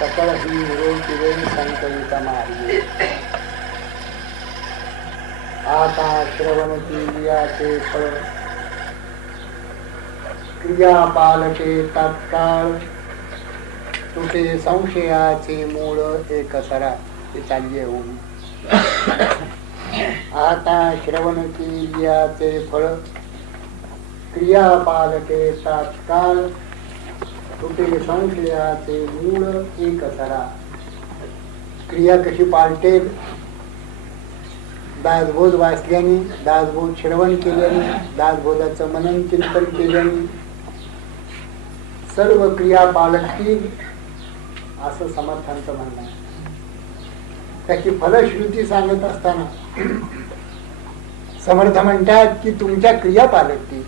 सकळ ही रोकिवे संकलित मार्गे. आता श्रवण केलियाचे फळ क्रिया पालके तात्काळ तुटे संशयाचे मूळ एकसरा. ते चालले होऊन आता श्रवण केलियाचे फळ क्रिया पालके तात्काळ तुटे संशयाचे मूळ एकसरा. क्रिया कशी पालटेल? दासबोध वाचल्याने, दासबोध श्रवण केल्याने, दासबोधाचं मनन चिंतन केल्याने सर्व क्रिया पालटतील असं समर्थांचं म्हणणं आहे. त्याची फलश्रुती सांगत असताना समर्थ म्हणतात की तुमच्या क्रिया पालटतील.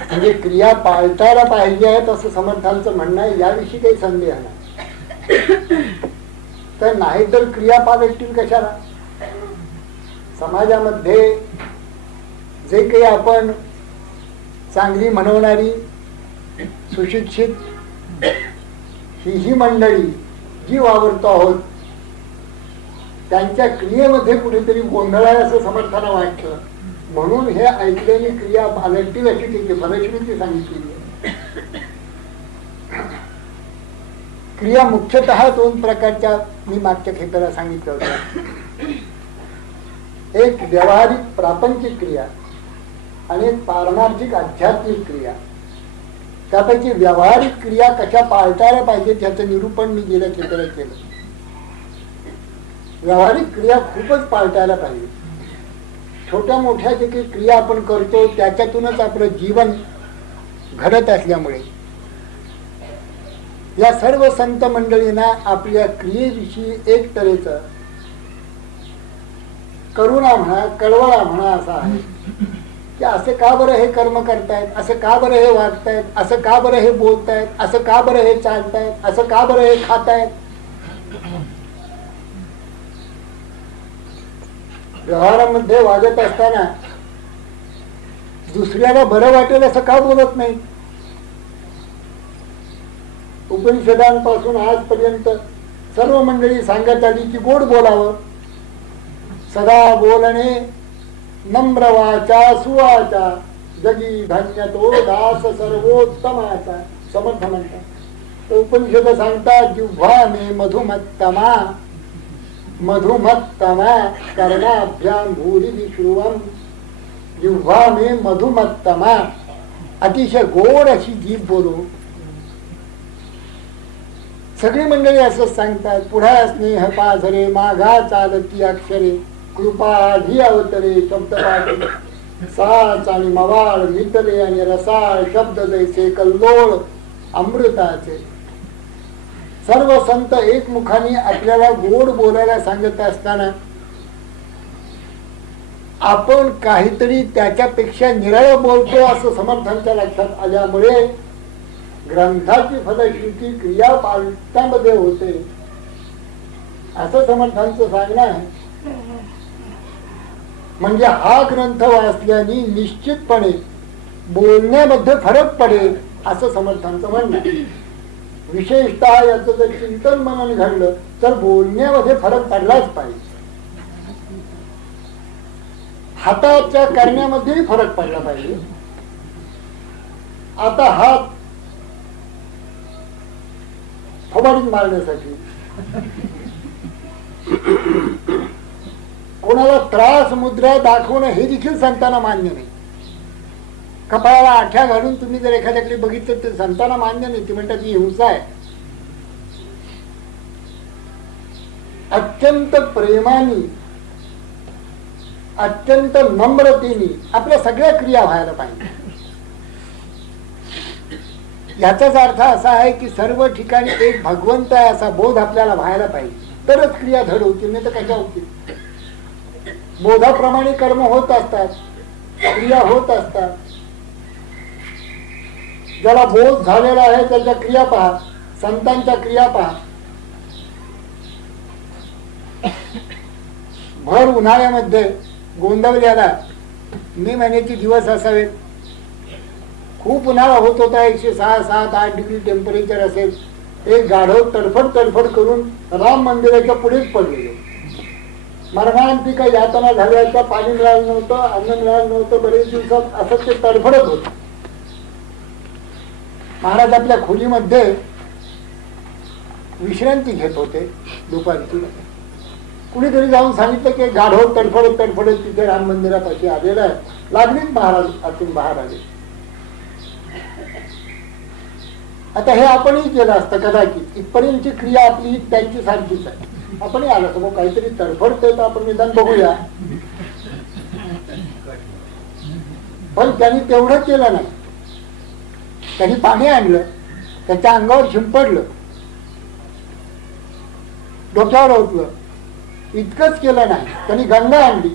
म्हणजे क्रिया पाळताना पाहिजे आहेत असं समर्थांचं म्हणणं आहे. याविषयी काही संदेह नाही. तर नाही तर क्रिया पालटतील कशाला? समाजामध्ये जे काही आपण चांगली म्हणवणारी सुशिक्षित ही मंडळी जी वावरतो आहोत त्यांच्या क्रियेमध्ये कुठेतरी गोंधळ आहे असं समर्थांना वाटतं. म्हणून हे ऐकलेली क्रिया पालटतील अशी त्याची फलश्रुती सांगितलेली आहे. क्रिया मुख्यतः दोन प्रकारच्या मी मागच्या खेपेला सांगितलं होतं. एक व्यावहारिक प्रापंचिक क्रिया आणि एक पारमार्थिक आध्यात्मिक क्रिया. त्यापैकी व्यावहारिक क्रिया कशा पाळताना पाहिजे त्याचं निरूपण मी गेल्या खेपेला केलं. व्यावहारिक क्रिया खूपच पाळतायला पाहिजे. छोट्या मोठ्या जे काही क्रिया आपण करतो त्याच्यातूनच आपलं जीवन घडत असल्यामुळे या सर्व संत मंडळींना आपल्या क्रियेविषयी एक तऱ्हेचं करुणा म्हणा, कळवळा म्हणा असा आहे की असे का बरं हे कर्म करतायत, असं का बरं हे वागतायत, असं का बरं हे बोलतायत, असं का बरं हे चालतायत, असं का बरं हे खातायत. व्यवहारामध्ये वागत असताना दुसऱ्याला बरं वाटेल असं का बोलत नाही? उपनिषदांपासून आजपर्यंत सर्व मंडळी सांगत आली की गोड बोलावं, सदा बोलणे, नम्र वाचा, सुवाचा, जगी धन्य तो दास सर्वोत्तमाचा. समर्थ म्हणतात. उपनिषद सांगतात जिव्हा मे मधुमत्तमा, मधुमत्तमा कर्णाभ्याम भूरी विश्रुवम. जिव्हा मे मधुमत्तमा, अतिशय गोड अशी जीभ बोलू. सगळी मंडळी असं सांगतात. पुढा स्नेह पाझरे, माघा चालती अक्षरे, कृपा आधी अवतरे शब्द पाठे. साच आणि मवाळ मितले आणि रसाळ शब्द जैसे कल्लोळ अमृताचे. सर्व संत एकमुखाने आपल्याला गोड बोलायला सांगत असताना आपण काहीतरी त्याच्यापेक्षा निराळं बोलतो असं समर्थांच्या लक्षात आल्यामुळे ग्रंथाची फलश्रुती क्रिया पालटामध्ये होते असं समर्थांचं सांगणं आहे. म्हणजे हा ग्रंथ वाचल्याने निश्चितपणे बोलण्यामध्ये फरक पडेल असं समर्थांचं म्हणणं आहे. विशेषतः याचं जर चिंतन मनन घडलं तर बोलण्यामध्ये फरक पडलाच पाहिजे. हाताच्या करण्यामध्येही फरक पडला पाहिजे. आता हात फवारीत मारण्यासाठी, कोणाला त्रास मुद्रा दाखवणं हे देखील संतांना मान्य नाही. कपाळाला आठ्या घालून तुम्ही जर एखाद्याकडे बघितलं तर संतांना मान्य नाही. ते म्हणतात ही हिंसा आहे. अत्यंत प्रेमाने, अत्यंत नम्रतेने आपल्या सगळ्या क्रिया व्हायला पाहिजे. याचाच अर्थ असा आहे की सर्व ठिकाणी एक भगवंत आहे असा बोध आपल्याला व्हायला पाहिजे. तरच क्रिया धड होतील, नाही तर कशा होतील? बोधाप्रमाणे कर्म होत असतात, क्रिया होत असतात. ज्याला बोध झालेला आहे त्याच्या क्रिया पहा, संतांच्या क्रिया पहा. भर उन्हाळ्यामध्ये गोंदवल्याला मे महिन्याचे दिवस असावेत. खूप उन्हाळा होत होता. 106-108 डिग्री टेम्परेचर असेल. एक गाढव तडफड तडफड करून राम मंदिराच्या पुढेच पडलेले. मरणांतिका यातना झाल्याच्या, पाणी मिळालं नव्हतं, अन्न मिळालं नव्हतं, बरेच दिवसात असं ते तडफडत होत. महाराज आपल्या खोलीमध्ये विश्रांती घेत होते दुपारची. कुणीतरी जाऊन सांगितलं की गाढव तडफडत तडफडत तिथे राम मंदिरापाशी आलेला आहे. लागलीच महाराज आतून बाहेर आले. आता हे आपणही केलं असतं कदाचित. इथपर्यंतची क्रिया आपली त्यांची सारखीच आहे. आपणही आलं असं काहीतरी तडफडतंय तर आपण निदान बघूया. पण त्यांनी तेवढं केलं नाही. त्यांनी पाणी आणलं, त्याच्या अंगावर शिंपडलं, डोक्यावर ओतलं. इतकंच केलं नाही, त्यांनी गंगा आणली,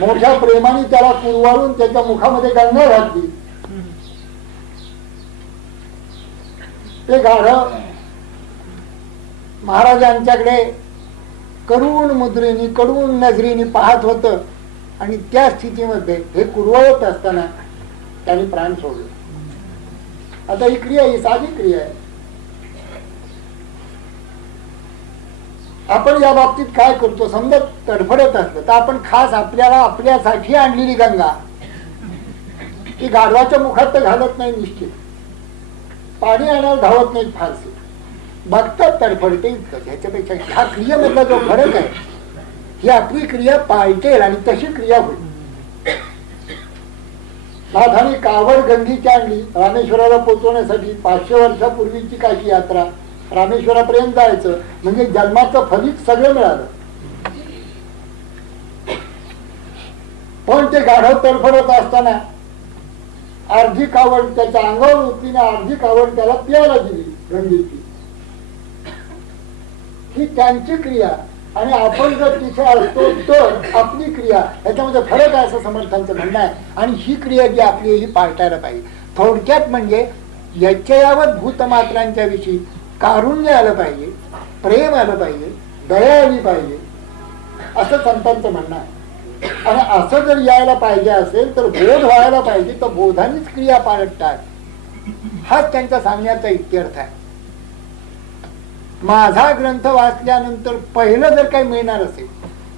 मोठ्या प्रेमाने त्याला कुरवाळून त्याच्या मुखामध्ये गंगा घातली. ते गाढव महाराजांच्याकडे करुण मुद्रेनी कडून नजरेने पाहत होत. आणि त्या स्थितीमध्ये हे कुरवळत असताना त्यांनी प्राण सोडले. आता ही क्रिया, ही साधी क्रिया आहे. आपण या बाबतीत काय करतो, समजा तडफडत असलं तर आपण खास आपल्याला आपल्यासाठी आणलेली गंगा ती गाढवाच्या मुखात तर घालत नाही निश्चित. पाणी आणायला धावत नाहीत फारसे, बघतात तडफडते इतकं. ह्याच्यापेक्षा ह्या क्रियेमधला जो फरक आहे, ही आपली क्रिया पाळतेल आणि तशी क्रिया होईल. नाथाने कावड गंगीची आणली रामेश्वराला पोचवण्यासाठी. 500 वर्षापूर्वीची काशी यात्रा, रामेश्वरापर्यंत जायचं म्हणजे जन्माचं फलित सगळं मिळालं. पण ते गाढव तडफडत असताना अर्धी कावड त्याच्या अंगावर उतरली, अर्धी कावड त्याला प्यायला दिली गंगेची. ही त्यांची क्रिया आणि आपण जर तिथे असतो तर आपली क्रिया, याच्यामध्ये फरक आहे असं समर्थांचं म्हणणं आहे. आणि ही क्रिया जी आपली ही पाळतायला पाहिजे. थोडक्यात म्हणजे यच्चयावत भूतमात्रांच्या विषयी कारुण्य आलं पाहिजे, प्रेम आलं पाहिजे, दया आली पाहिजे असं संतांचं म्हणणं आहे. आणि असं जर यायला पाहिजे असेल तर बोध व्हायला पाहिजे, तर बोधानीच क्रिया पाळतात, हाच त्यांचा सांगण्याचा इत्यर्थ आहे. माझा ग्रंथ वाचल्यानंतर पहिलं जर काही मिळणार असेल,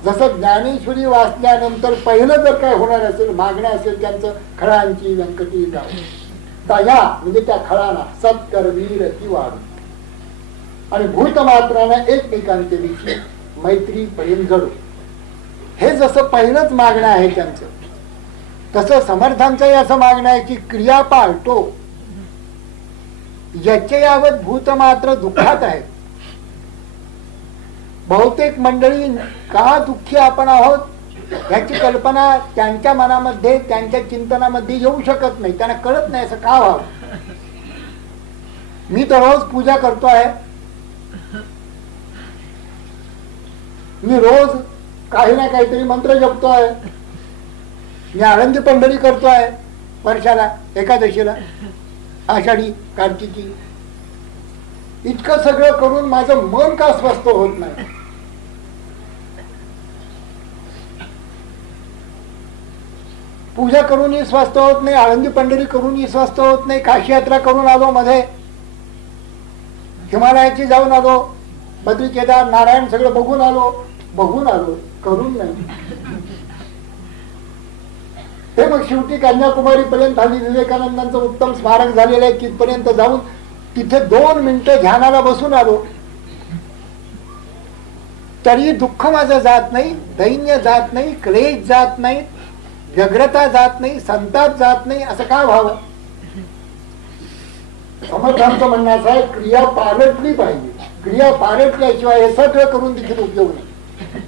जसं ज्ञानेश्वरी वाचल्यानंतर पहिलं जर काय होणार असेल, मागण्या असेल त्यांचं खळांची व्यंकटी जाऊ दया म्हणजे त्या खळांना सत्कर्मी रती वाढ आणि भूतमात्रांना एकमेकांचे विषयी मैत्री प्रेम जडू, हे जसं पहिलंच मागणं आहे त्यांचं, तसं समर्थांचंही असं मागणं आहे की क्रिया पाळतो. यच्चयावत भूतमात्र दुःखात आहे. बहुतेक मंडळी का दुःखी आपण आहोत याची कल्पना त्यांच्या मनामध्ये, त्यांच्या चिंतनामध्ये येऊ शकत नाही. त्यांना कळत नाही असं का व्हावं. मी तर रोज पूजा करतो आहे, मी रोज काही ना काहीतरी मंत्र जपतो आहे, मी आळंदी पंढरी करतो आहे वर्षाला, एकादशीला, आषाढी, कार्तिकी, इतकं सगळं करून माझं मन का स्वस्थ होत नाही. पूजा करूनही स्वस्थ होत नाही, आळंदी पंढरी करूनही स्वस्थ होत नाही, काशी यात्रा करून आलो, मध्ये हिमालयाची जाऊन आलो, बद्री केदार नारायण सगळं बघून आलो, करून नाही. ते मग शेवटी कन्याकुमारी पर्यंत आली, विवेकानंदांचं उत्तम स्मारक झालेलं आहे तिथपर्यंत जाऊन तिथे 2 मिनिटं ध्यानाला बसून आलो, तरी दुःख माझं जात नाही, दैन्य जात नाही, क्लेश जात नाही, व्यग्रता जात नाही, संताप जात नाही. असं का व्हावं. समर्थांचं म्हणणं असं आहे, क्रिया पालटली पाहिजे. क्रिया पालटल्याशिवाय हे सगळं करून देखील उपयोग नाही.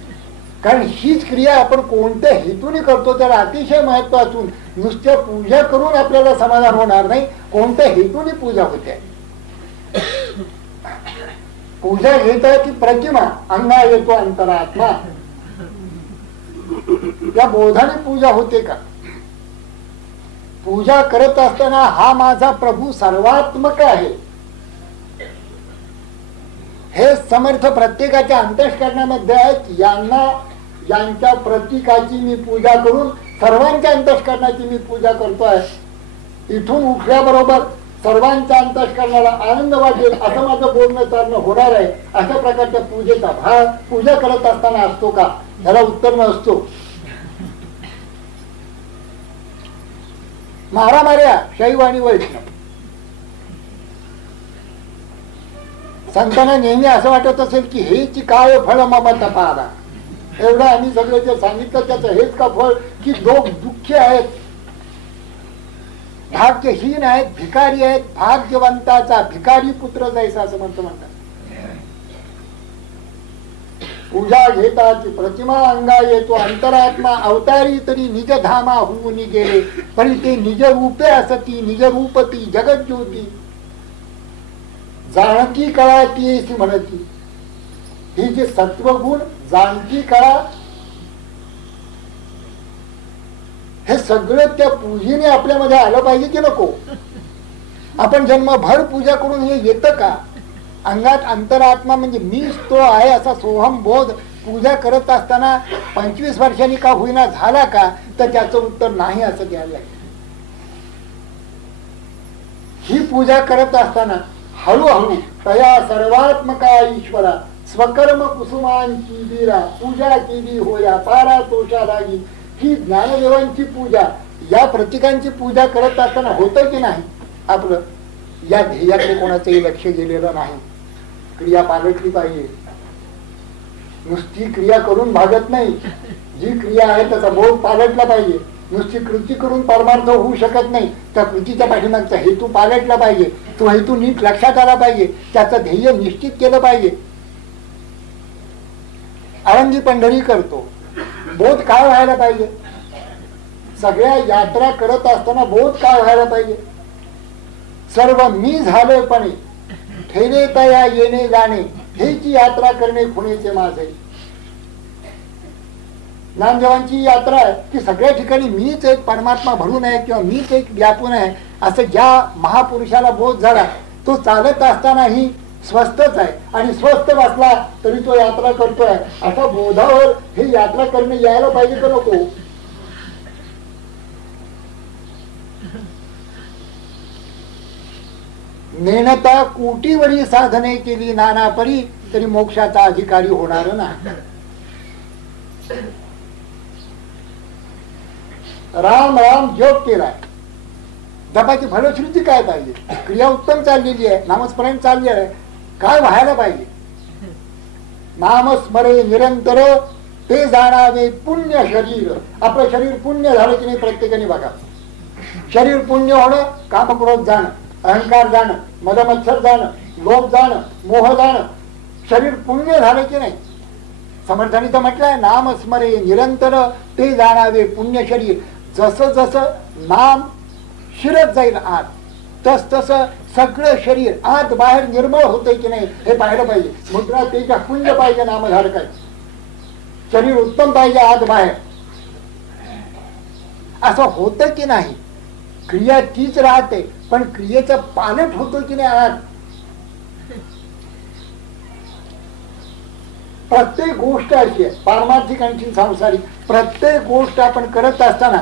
कारण हीच क्रिया आपण कोणत्या हेतूने करतो त्याला अतिशय महत्व असून नुसत्या पूजा करून आपल्याला समाधान होणार नाही. कोणत्या हेतूने पूजा होते. पूजा घेत आहे की प्रतिमा, अंगा येतो अंतरात्मा, या बोधाने पूजा होते का. पूजा करत असताना हा माझा प्रभू सर्वात्मक आहे हे समर्थ प्रत्येकाच्या अंतःकरणामध्ये आहेत. यांच्या प्रतीकाची मी पूजा करून सर्वांच्या अंतःकरणाची मी पूजा करतोय. इथून उठल्याबरोबर सर्वांच्या अंतःकरणाला आनंद वाटेल असं माझं बोलणं चालणं होणार आहे. अशा प्रकारच्या पूजेचा भाग पूजा करत असताना असतो का? ह्याला उत्तर नसतो. मारामाऱ्या शैव आणि वैष्णव. संतांना नेहमी असं वाटत असेल की हेची काय फळ मम तपारा. एवढं आम्ही सगळं जे सांगितलं त्याचं हेच का फळ की लोक दुःखी आहेत, भाग्यहीन आहेत, भिकारी आहेत. भाग्यवंताचा भिकारी पुत्र जायचा असं म्हणतात. पूजा घेताची प्रतिमा अंगा येतो अंतरात्मा अवतारी तरी निज धामा होऊन गेले तरी ते निज रूपे असती निज रूपती जगत ज्योती जाणती कळा ती म्हणती. ही जे सत्वगुण जाणती कळा हे सगळं त्या पूजेने आपल्यामध्ये आलं पाहिजे की नको? आपण जन्मभर पूजा करून हे येतं का? अंगात अंतरात्मा म्हणजे मीच तो आहे असा सोहम बोध पूजा करत असताना 25 वर्षांनी का होईना झाला का? तर त्याचं उत्तर नाही असं द्यावं लागेल. ही पूजा करत असताना हळूहळू तया सर्वात्मका ईश्वरा स्वकर्म कुसुमांची बीरा पूजा केली होया पारा तोषा लागी. ही ज्ञानदेवांची पूजा या प्रतीकांची पूजा करत असताना होतं की नाही आपलं? या ध्येयाकडे कोणाचंही लक्ष गेलेलं नाही. क्रिया पालटली पाहिजे. नुसती क्रिया करून भागत नाही. जी क्रिया आहे त्याचा बोध पालटला पाहिजे. नुसती कृती करून परमार्थ होऊ शकत नाही. त्या कृतीच्या पाठीमागचा हेतू पालटला पाहिजे. तो हेतू नीट लक्षात आला पाहिजे. त्याचं ध्येय निश्चित केलं पाहिजे. आळंदी पंढरी करतो, बोध काय व्हायला पाहिजे? सगळ्या यात्रा करत असताना बोध काय व्हायला पाहिजे? सर्व मी झालेपणे ठेले तया येणे जाणे हेची यात्रा करणे खुणेचे माझे. नामदेवांची यात्रा आहे की सगळ्या ठिकाणी मीच एक परमात्मा भरून आहे किंवा मीच एक व्यापून आहे असं ज्या महापुरुषाला बोध झाला तो चालत असतानाही स्वस्थच आहे आणि स्वस्थ बसला तरी तो यात्रा करतोय. अशा बोधावर हे यात्रा करणे यायला पाहिजे का नको? नेणता कोटीवरी साधने केली नाना परी तरी मोक्षाचा अधिकारी होणार नाही. राम राम जप केलाय, जपाची फलश्रुती काय पाहिजे? क्रिया उत्तम चाललेली आहे, नामस्मरण चालले आहे. काय व्हायला पाहिजे? नामस्मरे निरंतर ते जाणावे पुण्य शरीर. आपलं शरीर पुण्य झालं की नाही प्रत्येकाने बघा. शरीर पुण्य होणं कामक्रोध जाणं, अहंकार जाणं, मदमत्सर जाणं, लोभ जाणं, मोह जाणं. शरीर पुण्य झालं की नाही? समर्थांनी तर म्हटलंय नामस्मरे निरंतर ते जाणावे पुण्य शरीर. जसं जसं नाम शिरत जाईल आत तस तस सगळं शरीर आत बाहेर निर्मळ होतंय की नाही हे पाहिलं पाहिजे. मुद्रा तेजा पुण्य पाहिजे नामधारकाचे. शरीर उत्तम पाहिजे आत बाहेर. असं होतं की नाही? क्रिया तीच राहते पण क्रियेचं पालट होतं की नाही आत? प्रत्येक गोष्ट अशी आहे पारमार्थिक आणि सांसारिक. प्रत्येक गोष्ट आपण करत असताना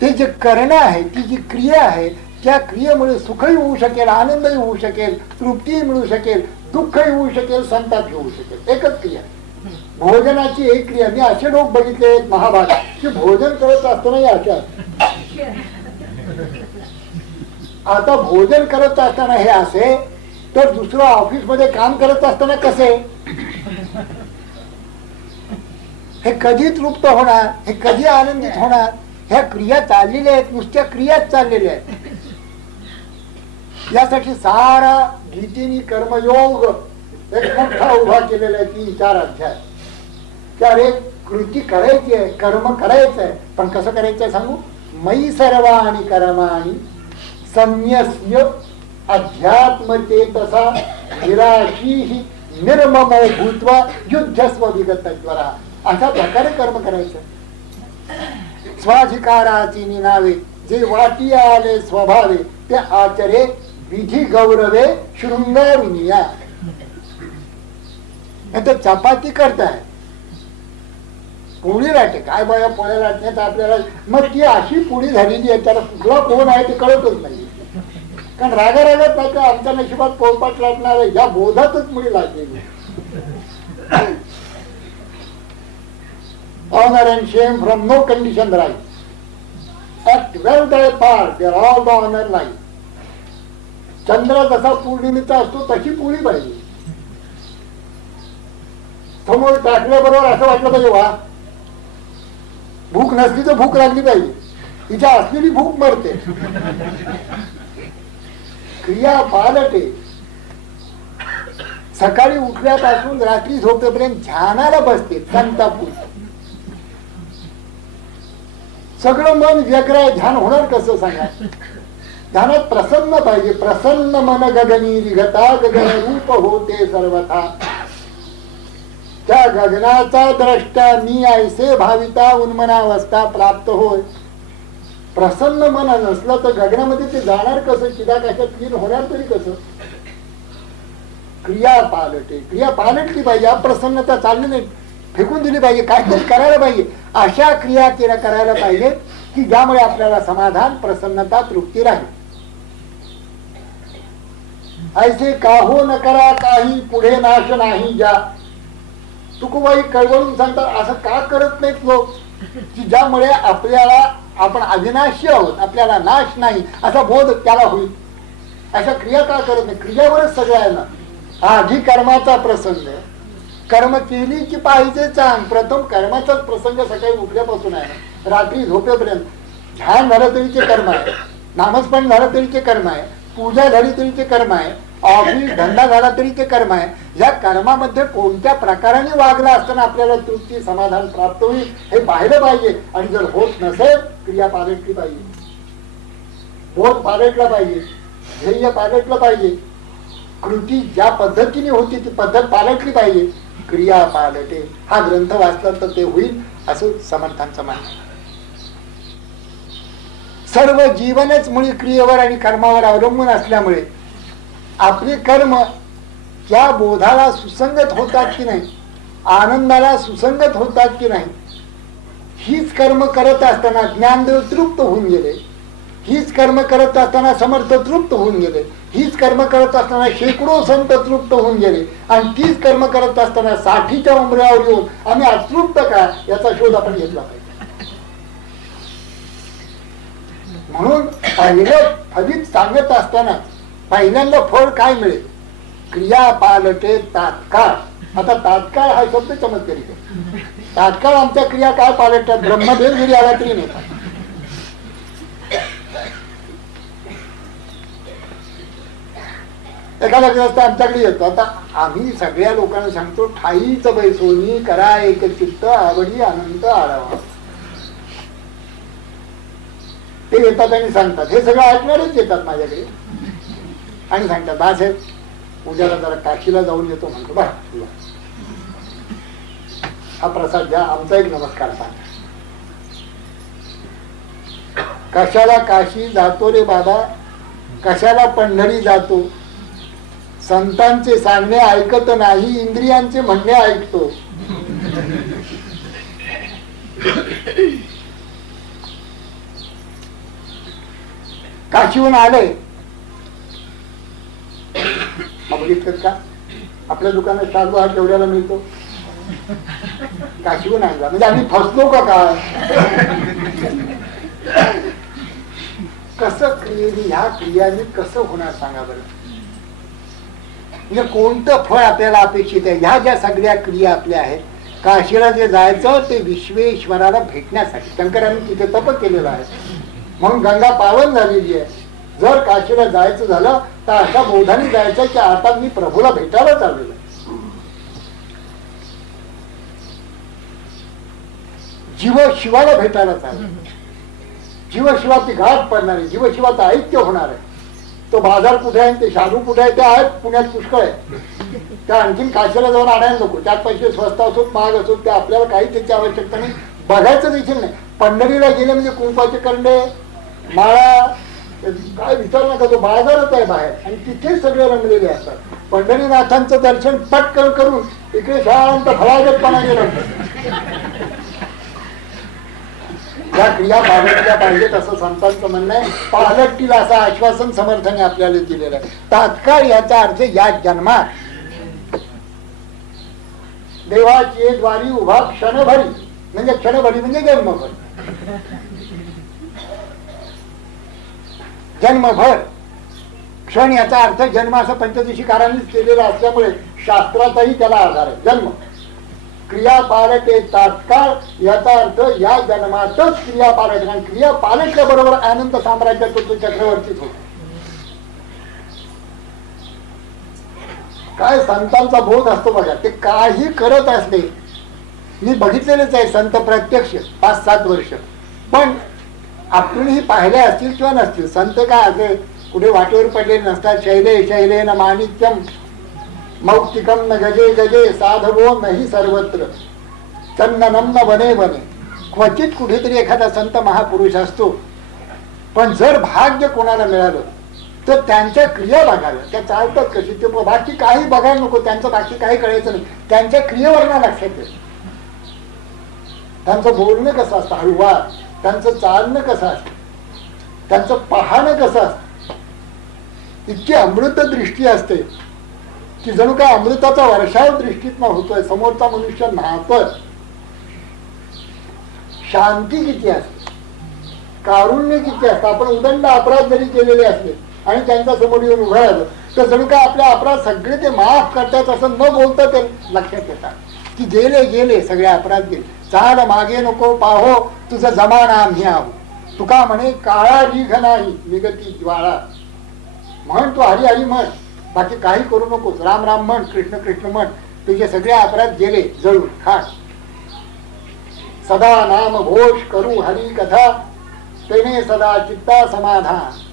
ते जे करणं आहे ती जी क्रिया आहे त्या क्रियेमुळे सुखही होऊ शकेल, आनंदही होऊ शकेल, तृप्तीही मिळू शकेल, दुःखही होऊ शकेल, संताप होऊ शकेल. एकच क्रिया. भोजनाची एक क्रिया. मी असे लोक बघितले आहेत महाभारत की भोजन करत असताना अशा. आता भोजन करत असताना हे असे तर दुसरं ऑफिस मध्ये काम करत असताना कसे? हे कधी तृप्त होणार? हे कधी आनंदित होणार? ह्या क्रिया चाललेल्या आहेत, नुसत्या क्रियाच चाललेल्या आहेत. यासाठी सारा गीतेनी कर्मयोग एक मोठा उभा केलेला आहे. 3-4 अध्याय. की अरे कृती करायची आहे, कर्म करायचं आहे, पण कसं करायचं आहे सांगू? मयी सर्वाणि कर्माणि संन्यस्य अध्यात्मते तसा निराशी निर्मम भूत्वा युद्धस्व विगतज्वरा. अशा प्रकारे कर्म करायचं. स्वाधिकाराची निनावे जे वाटी आले स्वभावे ते आचरे विधी गौरवे शृंगारुनिया. तर चपाती करताय, पोळी लाटे काय बाया पोळ्या लाटण्यात आपल्याला मग ती अशी पोळी झालेली आहे त्याला कुठला कोण आहे ते कळतच नाही. कारण रागारागात नाही का आमच्या नशिबात पोलपाट लागणार आहे या बोधातच मुली लागलेली. Honor and shame from no condition rise. Act well thy part, there all the honor lies. चंद्र जसा पौर्णिमेचा असतो तशी पुरी पाहिजे. समोर टाकल्याबरोबर असं वाटलं पाहिजे वा भूक नसली तर भूक लागली पाहिजे, तिच्या असलेली भूक मरते. क्रिया पालटे. सकाळी उठल्यापासून रात्री झोपेपर्यंत ध्यानाला बसते संतापूर. सगळं मन व्यग्र आहे, ध्यान होणार कसं सांगा. ध्यानात प्रसन्न पाहिजे. प्रसन्न मन गगनी विघता गगन रूप होते सर्वथा. त्या गगनाचा द्रष्टा मी ऐसे भाविता उन्मनावस्था प्राप्त होय. प्रसन्न मन नसलं तर गगनामध्ये ते जाणार कसं, चिदाकाशात लीन होणार तरी कसं. क्रिया पालटे. क्रिया पालटली पाहिजे. अप्रसन्नता चालली नाही, फेकून दिली पाहिजे, काहीतरी करायला पाहिजे. अशा क्रिया करायला पाहिजे की ज्यामुळे आपल्याला समाधान, प्रसन्नता, तृप्ती राहील. ऐसे काहो न करा काही पुढे नाश नाही ज्या. तुकोबाई कळवळून सांगतात असं का करत नाहीत लोक की ज्यामुळे आपल्याला आपण अविनाशी आहोत, आपल्याला नाश नाही असा बोध त्याला होईल. अशा क्रिया का करत नाही. क्रियावरच सगळं आहे ना. आधी कर्माचा प्रसंग, कर्म केली की पाहिजे चांग. प्रथम कर्माचाच प्रसंग सकाळी उठल्यापासून आहे ना रात्री झोपेपर्यंत. ध्यान झालं तरीचे कर्म आहे, नामस्मरण झालं तरीचे कर्म आहे, पूजा झाली तरीचे कर्म आहे, ऑफिस धंदा झाला तरी ते कर्म आहे. या कर्मामध्ये कोणत्या प्रकाराने वागला असताना आपल्याला तृप्ती, समाधान प्राप्त होईल हे पाहिलं पाहिजे. आणि जर होत नसेल क्रिया पालटली पाहिजे, बोध पालटला पाहिजे, ध्येय पालटलं पाहिजे. कृती ज्या पद्धतीने होती ती पद्धत पालटली पाहिजे. क्रिया पालटे. हा ग्रंथ वाचला तर ते होईल असं समर्थांचं म्हणणं. सर्व जीवनच मुळी क्रियेवर आणि कर्मावर अवलंबून असल्यामुळे आपले कर्म त्या बोधाला सुसंगत होतात की नाही, आनंदाला सुसंगत होतात की नाही. हीच कर्म करत असताना ज्ञानदेव तृप्त होऊन गेले, हीच कर्म करत असताना समर्थ तृप्त होऊन गेले, हीच कर्म करत असताना शेकडो संत तृप्त होऊन गेले. आणि तीच कर्म करत असताना 60च्या उमऱ्यावर येऊन आम्ही अतृप्त का याचा शोध आपण घेतला पाहिजे. म्हणून पहिलं फलित सांगत असताना पहिल्यांदा फळ काय मिळेल. क्रिया पालटे तात्काळ. आता तात्काळ हा शब्द चमत्कारी आहे. तात्काळ आमच्या क्रिया काय पालटतात. ब्रह्मदेव जरी आला तरी नाही. एखादा ग्रस्त आमच्याकडे येतो. आता आम्ही सगळ्या लोकांना सांगतो ठाईच बैसोनी करा एक चित्त आवडी आनंद आढावा. ते येतात आणि सांगतात. हे सगळं ऐकणारच येतात माझ्याकडे आणि सांगतात बासाहेब उद्याला जरा काशीला जाऊन येतो म्हणतो. बा हा प्रसाद घ्या, आमचा एक नमस्कार सांगा. कशाला काशी जातो रे बाबा, कशाला पंढरी जातो. संतांचे सांगणे ऐकत नाही, इंद्रियांचे म्हणणे ऐकतो. काशीहून आले बघितलं का आपल्या दुकानात शालू हा केवढ्याला मिळतो. काशीहून आणला म्हणजे आम्ही फसलो का काय. कसं क्रियेने ह्या क्रियाने कसं होणार सांगा बरं. म्हणजे कोणतं फळ आपल्याला अपेक्षित आहे. ह्या ज्या सगळ्या क्रिया आपल्या आहेत. काशीला जे जायचं ते विश्वेश्वराला भेटण्यासाठी. शंकरांनी तिथे तप केलेलं आहे म्हणून गंगा पावन झालेली आहे. जर काशीला जायचं झालं तर अशा बोधाने जायचं की आता मी प्रभूला भेटायला चाललेलो आहे. जीव शिवाला भेटायला चालले. जीवशिवाची गाठ पडणार आहे, जीवशिवाचं ऐक्य होणार आहे. तो बाजार कुठे आहे, ते शालू कुठे आहे, ते आहेत पुण्यात पुष्कळ आहे. त्या आणखीन काशीला जाऊन आणायला नको. त्यात पैसे स्वस्त असोत महाग असोत ते आपल्याला काही त्याची आवश्यकता नाही. बघायचं देखील नाही. पंढरीला गेले म्हणजे कुंकवाचे कंडे, माळा काय विचार नका. तो बाजारच आहे बाहेर आणि तिथेच सगळे रंगलेले असतात. पंढरीनाथांचं दर्शन पटकन करून इकडे शांत फळागतपणा गेला. या क्रिया पालटल्या पाहिजेत असं संतांचं म्हणणं आहे. पालटतील असं आश्वासन समर्थाने आपल्याला दिलेलं आहे. तात्काळ याचा अर्थ या जन्मात देवाची द्वारी उभा क्षणभरी, म्हणजे क्षणभरी म्हणजे जन्मभर, जन्मभर. क्षण याचा अर्थ जन्म असं पंचदशीकारांनीच केलेला असल्यामुळे शास्त्राचाही त्याला आधार आहे. जन्म क्रिया पालटे तात्काळ याचा अर्थ या जन्मातच क्रिया पालट. आणि क्रिया पालटल्याबरोबर आनंद साम्राज्यात तो चक्रवर्तीच होतो. काय संतांचा बोध असतो बघा. ते काही करत असले, मी बघितलेलेच आहे संत प्रत्यक्ष 5-7 वर्ष, पण आपणही पाहिले असतील किंवा नसतील. संत काय असे कुठे वाटेवर पडलेले नसतात. शैले शैले न माणिक्यम मौक्तिकम न गजे गजे साधवो नाही सर्वत्र चंदनम न वने वने. क्वचित कुठेतरी एखादा संत महापुरुष असतो, पण जर भाग्य कोणाला मिळालं तर त्यांच्या क्रिया बघाव्या. त्या चालतात कशी, ते बाकी काही बघायला नको, त्यांचं बाकी काही कळायचं नाही. त्यांच्या क्रियेवर ना लक्षात येईल. त्यांचं बोलणं कसं असतं, हळूवार, त्यांचं चालणं कसं असतं, त्यांचं पाहणं कसं असतं. इतकी अमृत दृष्टी असते की जणू काय अमृताचा वर्षाव दृष्टीत होतोय. समोरचा मनुष्य न्हातोय. शांती किती असते, कारुण्य किती असतं. आपण उदंड अपराध जरी केलेले असले आणि त्यांच्या समोर येऊन उभं राहिलं तर जणू काय आपले अपराध सगळे ते माफ करतात असं न बोलता ते लक्षात येतात की गेले गेले सगळे अपराध गेले. चाल मागे नको पाहो तुझं जमाना आम्ही आहो. तुका म्हणे काळा निघ नाही निगती ज्वाळा. म्हण तू हरी हरी म्हण, बाकी काही करू नकोस. राम राम म्हण, कृष्ण कृष्ण म्हण. तुझे सगळे अपराध गेले जळून खाट. सदा नाम घोष करू हरी कथा तेने सदा चित्ता समाधान.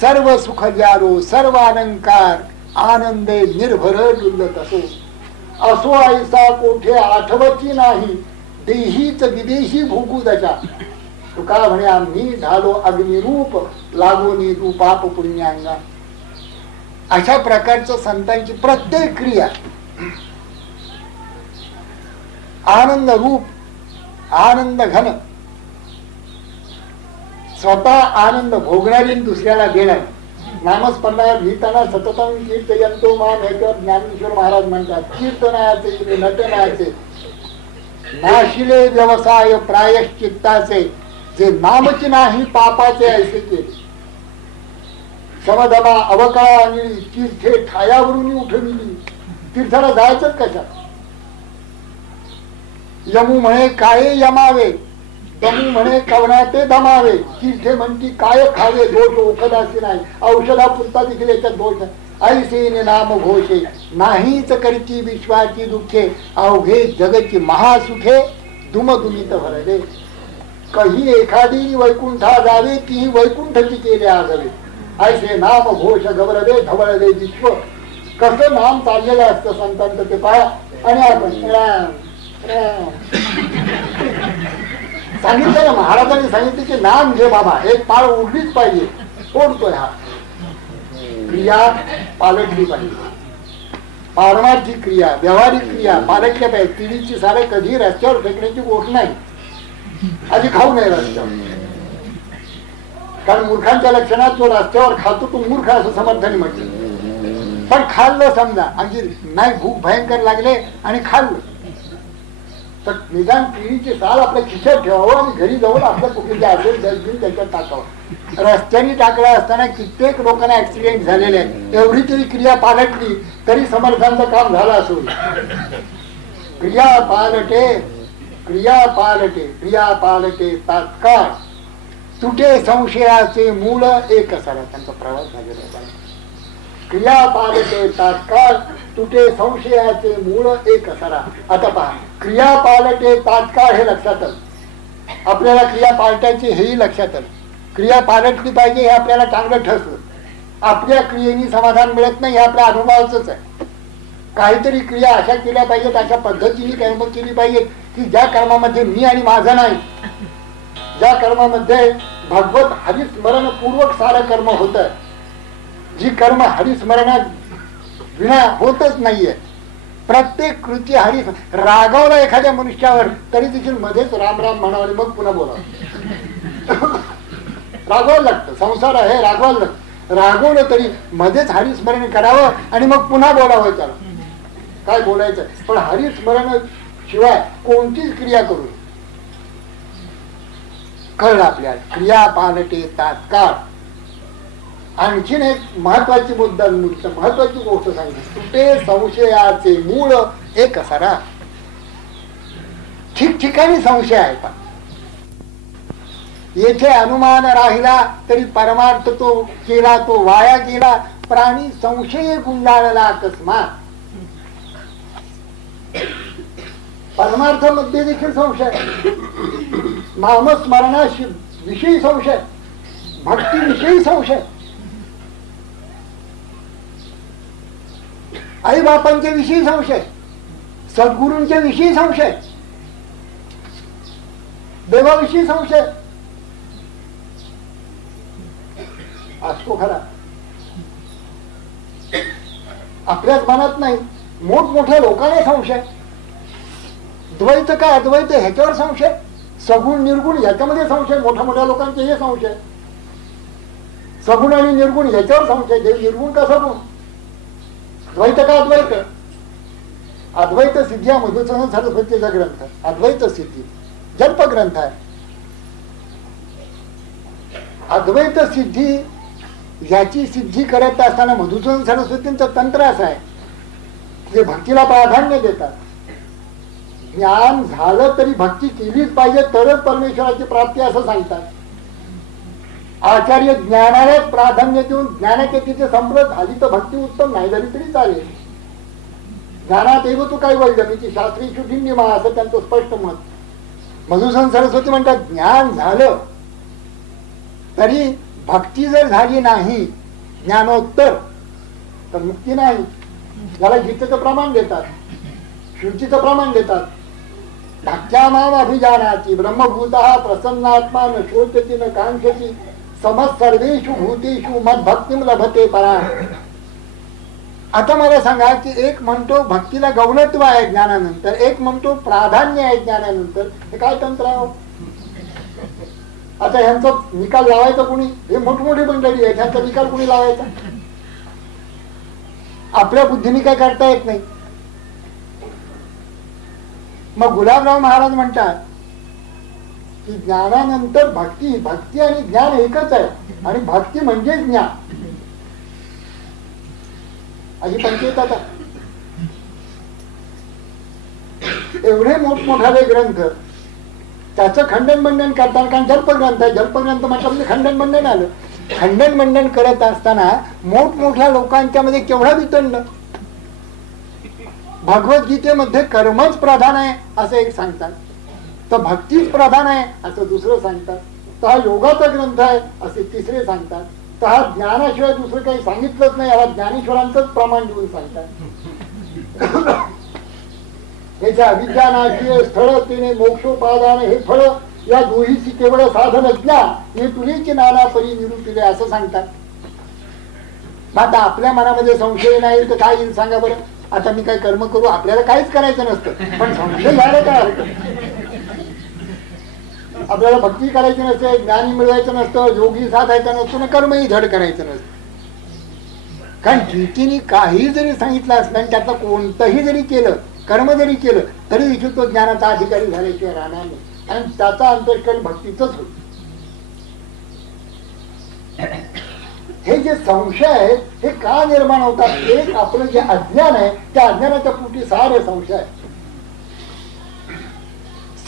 सर्व सुख ज्यारो सर्व अलंकार आनंदे निर्भर डुलत असो. असो ऐसा कोठे आठवची नाही देहीच विदेशी भोगू दशा. तुका म्हणे आम्ही झालो अग्निरूप लागोनी तू पाप पुण्यांगा. अशा प्रकारचं संतांची प्रत्येक क्रिया आनंद रूप, आनंद घन, स्वतः आनंद भोगणारी दुसऱ्याला देणार. नामस्पंदा लिहिताना सततम कीर्तयंतो माम याच्यावर ज्ञानेश्वर महाराज म्हणतात. कीर्तनाचे नटनाचे नाशिले व्यवसाय प्रायश्चित्ताचे जे नामची नाही पापाचे ऐसे केले. समधमा अवकाळा आणि तीर्थे ठायावरून उठविली. तीर्थाला जायचं कशा. यमू म्हणे काय यमावे, दमू म्हणे कवनाते दमावे. तीर्थे म्हणती काय खावे दोष ओखदासी नाही. औषधा पुरता देखील याच्यात दोष. ऐसे नाम घोषे नाहीच करती विश्वाची दुःखे. अवघे जगची महासुखे दुमदुमित भरले. कही एखादी वैकुंठा जावे ती वैकुंठची केले आगवे. ऐसे नाम घोष गौरवे धवळवे विश्व. कसं नाम चाललेलं असतं संतांचं ते पहा. आणि आपण सांगितलं ना, महाराजांनी सांगितलं की नाम घे बाबा, एक पाळ उडलीच पाहिजे. ओढतोय हा. क्रिया पालटली पाहिजे. पारमार्थिक क्रिया, व्यावहारिक क्रिया पालटल्या पाहिजे. पिढीची सारे कधी रस्त्यावर फेकण्याची गोष्ट नाही. आधी खाऊ नये रस्त्यावर. कारण मूर्खांच्या लक्षणात जो रस्त्यावर खातो तो मूर्ख असं समर्थाने म्हटलं. पण खाल्लं समजा आणि नाही भूक भयंकर लागले आणि खाल्लं तर निदान पिढीची साल आपल्या खिशात ठेवावं आणि घरी जाऊन आपल्या कुठे असेल डस्टबिन त्याच्यात टाकावं. रस्त्याने टाकला असताना कित्येक लोकांना ऍक्सिडेंट झालेले आहेत. एवढी तरी क्रिया पालटली तरी समर्थांचं काम झालं असं. क्रिया पालटे, क्रिया पालटे, क्रिया पालटे तात्काळ तुटे संशयाचे मूळ एक असावा. त्यांचा प्रवास झालेला. क्रिया पालटे तात्काळ तुटे संशयाचे मूळ एक असावा. आता पहा, क्रिया पालटे तात्काळ हे लक्षात आलं. आपल्याला क्रिया पालटायची हेही लक्षात आलं. क्रिया पालटली पाहिजे हे आपल्याला चांगलं ठसलं. आपल्या क्रियेनी समाधान मिळत नाही हे आपल्या अनुभवाचंच आहे. काहीतरी क्रिया अशा केल्या पाहिजेत, अशा पद्धतीने कर्म केली पाहिजेत की ज्या कर्मामध्ये मी आणि माझं नाही. ज्या कर्मामध्ये भगवत हरिस्मरण पूर्वक सारं कर्म होत आहे. जी कर्म हरिस्मरणात विना होतच नाहीये प्रत्येक कृती हरी रागवला एखाद्या मनुष्यावर तरी देखील मध्येच राम राम म्हणावं आणि मग पुन्हा बोलावं. रागवायला लागतं, संसार आहे, रागवायला लागतं. रागवलं तरी मध्येच हरिस्मरण करावं आणि मग पुन्हा बोलावं त्याला काय बोलायचं. पण हरिस्मरण शिवाय कोणतीच क्रिया करू कळलं आपल्याला. क्रिया पालटे तात्काळ. आणखीन एक महत्वाची महत्वाची गोष्ट सांगितली. तुटे संशयाचे मूळ एक सारा. ठिकठिकाणी संशय आहे, पण येथे अनुमान राहिला तरी परमार्थ तो केला तो वाया गेला. प्राणी संशय गुंडाळला अकस्मात. परमार्थामध्ये देखील संशय, नामस्मरणाशी विषयी संशय, भक्तीविषयी संशय, आई बापांच्या विषयी संशय, सद्गुरूंच्या विषयी संशय, देवाविषयी संशय असतो खरा. आपल्याच मनात नाही, मोठमोठ्या लोकांना संशय. द्वैत का अद्वैत ह्याच्यावर संशय, सगुण निर्गुण याच्यामध्ये संशय. मोठ्या मोठ्या लोकांचे हे संशय. सगुण आणि निर्गुण याच्यावर संशय. देव निर्गुण का सगुण, द्वैत का अद्वैत. अद्वैत सिद्धी हा मधुसूदन सरस्वतीचा ग्रंथ. अद्वैत सिद्धी जल्पग्रंथ आहे. अद्वैत सिद्धी याची सिद्धी करत असताना मधुसूदन सरस्वतींचं तंत्र असं आहे ते भक्तीला प्राधान्य देतात. ज्ञान झालं तरी भक्ती केलीच पाहिजे तरच परमेश्वराची प्राप्ती असं सांगतात. आचार्य ज्ञानाला प्राधान्य देऊन ज्ञानाच्या तिथे संप्रत झाली तर भक्ती उत्तम, नाही झाली तरी चालेल. ज्ञानात एव तू काय बोललं मी ती शास्त्री शुद्धींनी मा असं त्यांचं स्पष्ट मत. मधुसूदन सरस्वती म्हणतात ज्ञान झालं तरी भक्ती जर झाली नाही ज्ञानोत्तर तर मुक्ती नाही. त्याला गीतेचं प्रमाण देतात, शुद्धीचं प्रमाण देतात. भक्त्या माम अभिजानाची ब्रह्मभूतः प्रसन्नात्मा न शोचती न कांक्षती समस्त सर्वेषु भूतेषु मद भक्तिम लभते परा. आता मला सांगा की एक म्हणतो भक्तीला गौणत्व आहे ज्ञानानंतर, एक म्हणतो प्राधान्य आहे ज्ञानानंतर. हे काय तंत्र आहे? आता ह्यांचा निकाल लावायचा कोणी? हे मोठमोठी मंडळी आहे, ह्यांचा निकाल कोणी लावायचा? आपल्या बुद्धीने काय करता येत नाही. मग गुलाबराव महाराज म्हणतात की ज्ञानानंतर भक्ती, भक्ती आणि ज्ञान एकच आहे आणि भक्ती म्हणजे ज्ञान. अशी पंचायत. आता एवढे मोठमोठाले ग्रंथ त्याचं खंडन बंधन करताना, कारण जल्पग्रंथ आहे, जल्पग्रंथ म्हटलं खंडन बंधन आलं. खंडन बंधन करत असताना मोठमोठ्या लोकांच्या मध्ये केवढा वितंड. भगवद्गीतेमध्ये कर्मच प्रधान आहे असं एक सांगतात, तर भक्तीच प्रधान आहे असं दुसरं सांगतात, तर हा योगाचा ग्रंथ आहे असे तिसरे सांगतात, तर हा ज्ञानाशिवाय दुसरं काही सांगितलंच नाही, हा ज्ञानेश्वरांचंच प्रमाण देऊन सांगतात. याच्या अभिज्ञानाची स्थळ तिने मोक्षोपादान हे फळ या दोहीची केवळ साधन ज्ञान हे तुलेची नाना परी निरूपिले असं सांगतात. आता आपल्या मनामध्ये संशय नाही तर काय येईल सांगा बरं. आता मी काय कर्म करू, आपल्याला काहीच करायचं नसतं पण संशय झालं काय आपल्याला भक्ती करायची नसते, ज्ञानी मिळवायचं नसतं, योगी साधायचा नसतो ना कर्मही धड करायचं नसतं. कारण गीतेने काही जरी सांगितलं असलं आणि त्याचं कोणतंही जरी केलं, कर्म जरी केलं तरी देखील तो ज्ञानाचा अधिकारी झाल्याशिवाय राहणार नाही आणि त्याचा अंतःकरण भक्तीच होत. हे जे संशय आहेत हे का निर्माण होतात? एक आपलं जे अज्ञान आहे त्या अज्ञानाच्या पोटी सारे संशय आहे.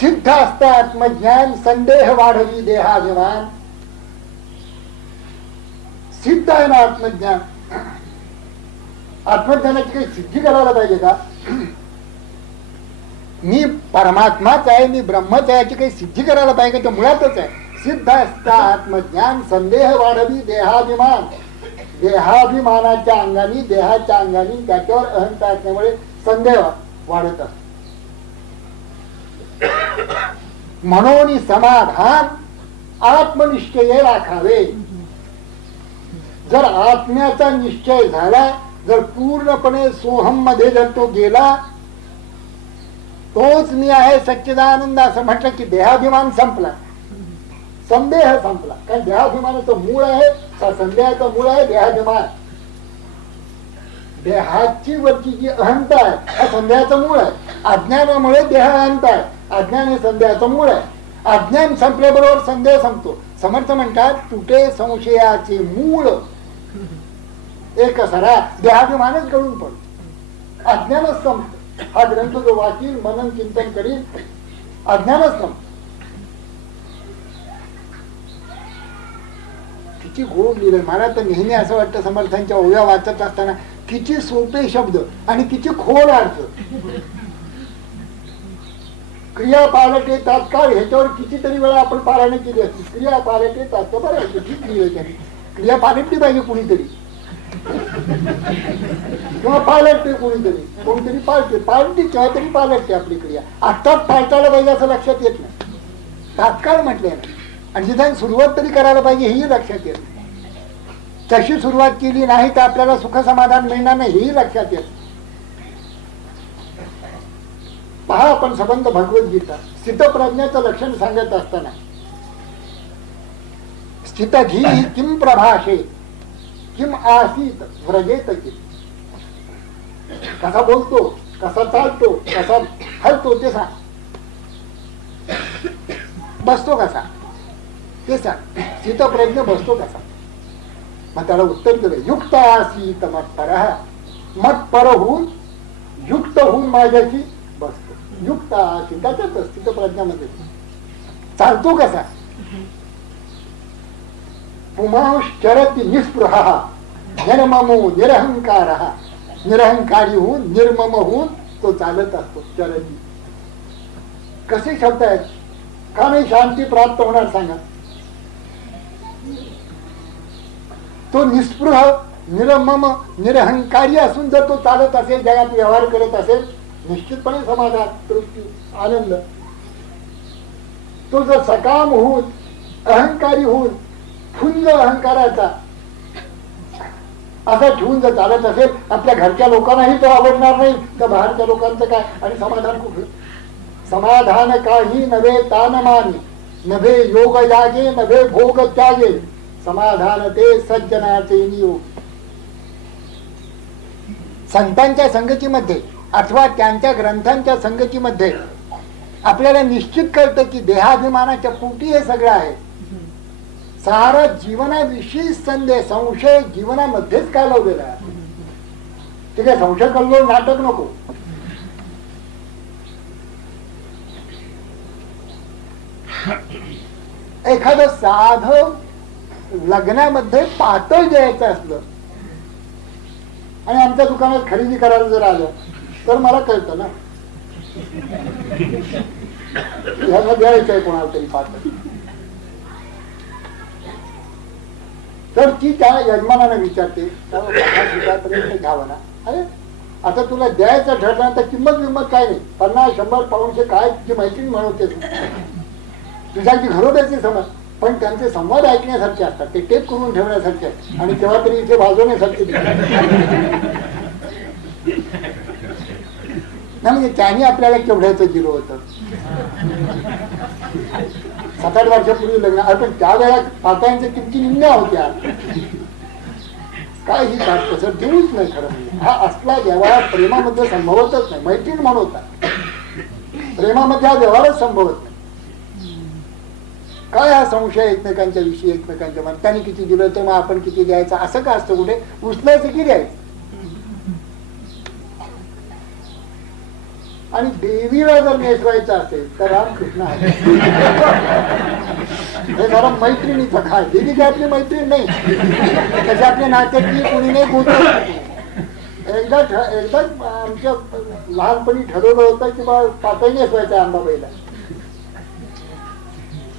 सिद्ध असत आत्मज्ञान संदेह वाढवी देहाभिमान. सिद्ध आहे ना आत्मज्ञान. आत्मज्ञानाची काही सिद्धी करायला पाहिजे का? मी परमात्माच आहे, मी ब्रह्मच आहे याची काही सिद्धी करायला पाहिजे का? मुळातच आहे. सिद्ध असता आत्मज्ञान संदेह वाढवी देहाभिमान. देहाभिमानाच्या अंगाने, देहाच्या अंगाने त्याच्यावर अहंता असल्यामुळे संदेह वाढत असतो. म्हणून समाधान आत्मनिश्चय राखावे. जर आत्म्याचा निश्चय झाला जर पूर्णपणे सोहम मध्ये जर तो गेला, तोच मी आहे सच्चिदानंद असं म्हटलं की देहाभिमान संपला, संदेह संपला. कारण देहाभिमानाचं मूळ आहे, संदेहाचं मूळ आहे देहाभिमान. देहाची वरची जी अहंता आहे हा संदेहाचं मूळ आहे. अज्ञानामुळे देह अहंता आहे, अज्ञान हे संदेहाचं मूळ आहे. अज्ञान संपल्याबरोबर संदेह संपतो. समर्थ म्हणतात तुटे संशयाचे मूळ एक सरा, देहाभिमानच गळून पडतो, अज्ञानच संपतो. हा ग्रंथ जो वाचील मनन चिंतन करील अज्ञानच संपतो. किती गोड लिहिलंय. मला तर नेहमी असं वाटतं समर्थांच्या ओव्या वाचत असताना किती सोपे शब्द आणि किती खोल अर्थ. क्रिया पालटे तात्काळ ह्याच्यावर कितीतरी वेळा आपण पारायण केली असती. क्रिया पालटे तात्काळ बरं ठीक लिहिलं त्याने. क्रिया पालटली पाहिजे कुणीतरी, किंवा पालटते कोणीतरी पालटी किंवा तरी पालटते आपली क्रिया. आत्ताच पालटायला पाहिजे असं लक्षात येत नाही. तात्काळ म्हटलंय ना. आणि जिथे सुरुवात तरी करायला पाहिजे हेही लक्षात येत नाही. तशी सुरुवात केली नाही तर आपल्याला सुख समाधान मिळणार नाही हेही लक्षात येत. पहा आपण संबंध भगवद्गीता स्थितप्रज्ञाचं लक्षण सांगत असताना स्थितधी किम प्रभाषे किम आसीत व्रजेत किम, कसा बोलतो, कसा चालतो, कसा हलतो ते सांग. बसतो कसा ते सांग. स्थितप्रज्ञ बसतो कसा. मग त्याला उत्तर दिलं युक्त आसीत मत्पर, मत्पर होऊन युक्त होऊन माझ्याशी बसतो. युक्त आसीत त्याच्यात स्थितप्रज्ञामध्ये. चालतो कसा, पुमांश्चरति निस्पृहः निर्ममो निरहंकारः, निरहंकारी होऊन निर्मम होऊन तो चालत असतो. चरती कसे शब्द आहेत. का नाही शांती प्राप्त होणार सांगा. तो निस्पृह निरमम निरहंकारी असून जर तो चालत असेल, जगात व्यवहार करत असेल, निश्चितपणे समाधान तृप्ती आनंद. तो जर सकाम होऊन अहंकारी होऊन फुंज अहंकाराचा असा ठेवून जर चालत असेल, आपल्या घरच्या लोकांनाही तो आवडणार नाही तर बाहेरच्या लोकांचं काय. आणि समाधान कुठे. समाधान काही नव्हे तान माने, नव्हे योग यागे, नव्हे भोग त्यागे, समाधान ते सज्जनाचे नियोग. संतांच्या संगतीमध्ये अथवा त्यांच्या ग्रंथांच्या संगतीमध्ये आपल्याला निश्चित कळतं की देहाभिमानाच्या पोटी हे सगळं आहे. सारा जीवनाविषयी संदेह संशय जीवनामध्येच कालवलेला आहे. ठीक आहे, संशय कल्लोळ नाटक नको. एखादं साध लग्नामध्ये पातळ द्यायचं असलं आणि आमच्या दुकानात खरेदी करायला जर आलं तर मला कळतं ना ह्याला द्यायचंय कोणाला तरी पातळ. तर ती त्या यजमानाने विचारते पर्यंत घ्यावं ना. अरे आता तुला द्यायचं ठरलं तर किंमत काय नाही, 50, 100 पाऊंडचे काय तुझी मैत्रीण म्हणवते तुझ्या ती घरोब्याचे समज. पण त्यांचे संवाद ऐकण्यासारखे असतात, ते टेप करून ठेवण्यासारखे आहेत आणि तेव्हा तरी इथे वाजवण्यासारखे ना. म्हणजे त्याने आपल्याला केवढ्याचं दिलं होतं. 7-8 वर्षापूर्वी लग्न. पण त्यावेळेला पाताळ्यांच्या किमती निम्म्या होत्या. काय ही कसर देऊच नाही खरं म्हणजे. हा असला व्यवहार प्रेमामध्ये संभवतच नाही. मैत्रीण म्हणवतात, प्रेमामध्ये हा व्यवहारच संभवत नाही. काय हा संशय एकमेकांच्या विषयी, एकमेकांच्या मन. त्याने किती दिलं तर मग आपण किती द्यायचं असं का असतं. कुठे उचलायचं की द्यायचं. आणि देवीला जर नेसवायचं असेल तर रामकृष्ण आहे. हे जरा मैत्रिणीचं काय. देवी काय आपली मैत्रीण नाही, त्याच्या आपल्या नात्यातली कोणी नाही बोलत. एकदा आमच्या लहानपणी ठरवलं होतं की बा पातळी नेसवायचं अंबाबाईला.